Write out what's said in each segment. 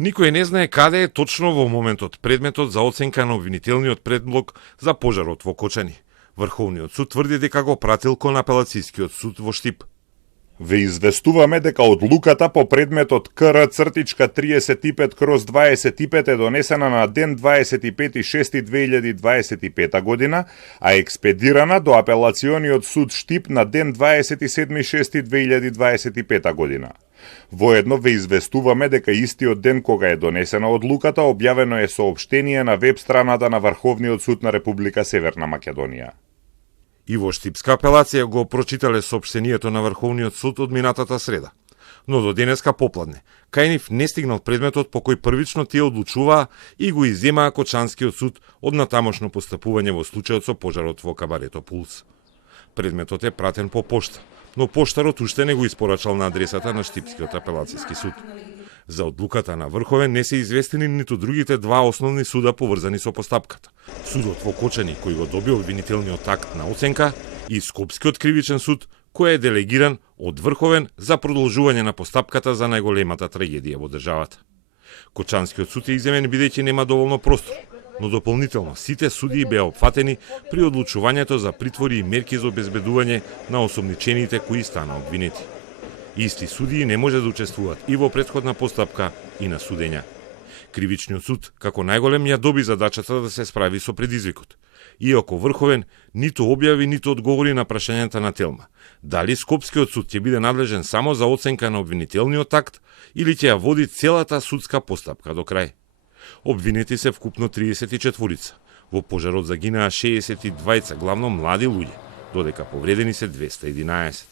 Никој не знае каде е точно во моментот предметот за оценка на обвинителниот предлог за пожарот во Кочани. Врховниот суд тврди дека го пратил кон апелацијскиот суд во Штип. Ве известуваме дека одлуката по предметот КР-35/25 е донесена на ден 25.6.2025 година, а експедирана до апелациониот суд Штип на ден 27.6.2025 година. Воедно ве известуваме дека истиот ден кога е донесена одлуката, објавено е соопштение на веб страната на Врховниот суд на Република Северна Македонија. И во Штипска апелација го прочитале соопштението на Врховниот суд од минатата среда. Но до денеска попладне, кај нив не стигнал предметот по кој првично тие одлучуваа и го изземаа Кочанскиот суд од натамошно постапување во случајот со пожарот во кабарето Пулс. Предметот е пратен по пошта, но поштарот уште не го испорачал на адресата на Штипскиот апелацијски суд. За одлуката на Врховен не се известени ниту другите два основни суда поврзани со постапката. Судот во Кочани, кој го доби обвинителниот акт на оценка, и Скопскиот кривичен суд, кој е делегиран од Врховен за продолжување на постапката за најголемата трагедија во државата. Кочанскиот суд е иземен бидејќи нема доволно простор, но дополнително сите судии беа опфатени при одлучувањето за притвори и мерки за обезбедување на осомничените кои стана обвинети. Исти судии не може да учествуваат и во претходна постапка и на судења. Кривичниот суд, како најголем, ја доби задачата да се справи со предизвикот. Иако Врховен ниту објави, ниту одговори на прашањата на Телма. Дали Скопскиот суд ќе биде надлежен само за оценка на обвинителниот акт или ќе ја води целата судска постапка до крај? Обвинети се вкупно 34. Во пожарот загинаа 62, главно млади луѓе, додека повредени се 211.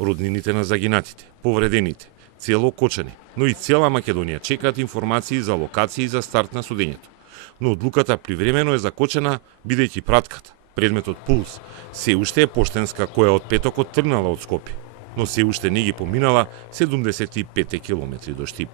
Роднините на загинатите, повредените, цело Кочани, но и цела Македонија чекаат информации за локации за старт на судењето. Но одлуката привремено е закочена, бидејќи пратката, предметот Пулс, се уште е поштенска која од петокот тргнала од Скопје, но се уште не ги поминала 75 километри до Штип.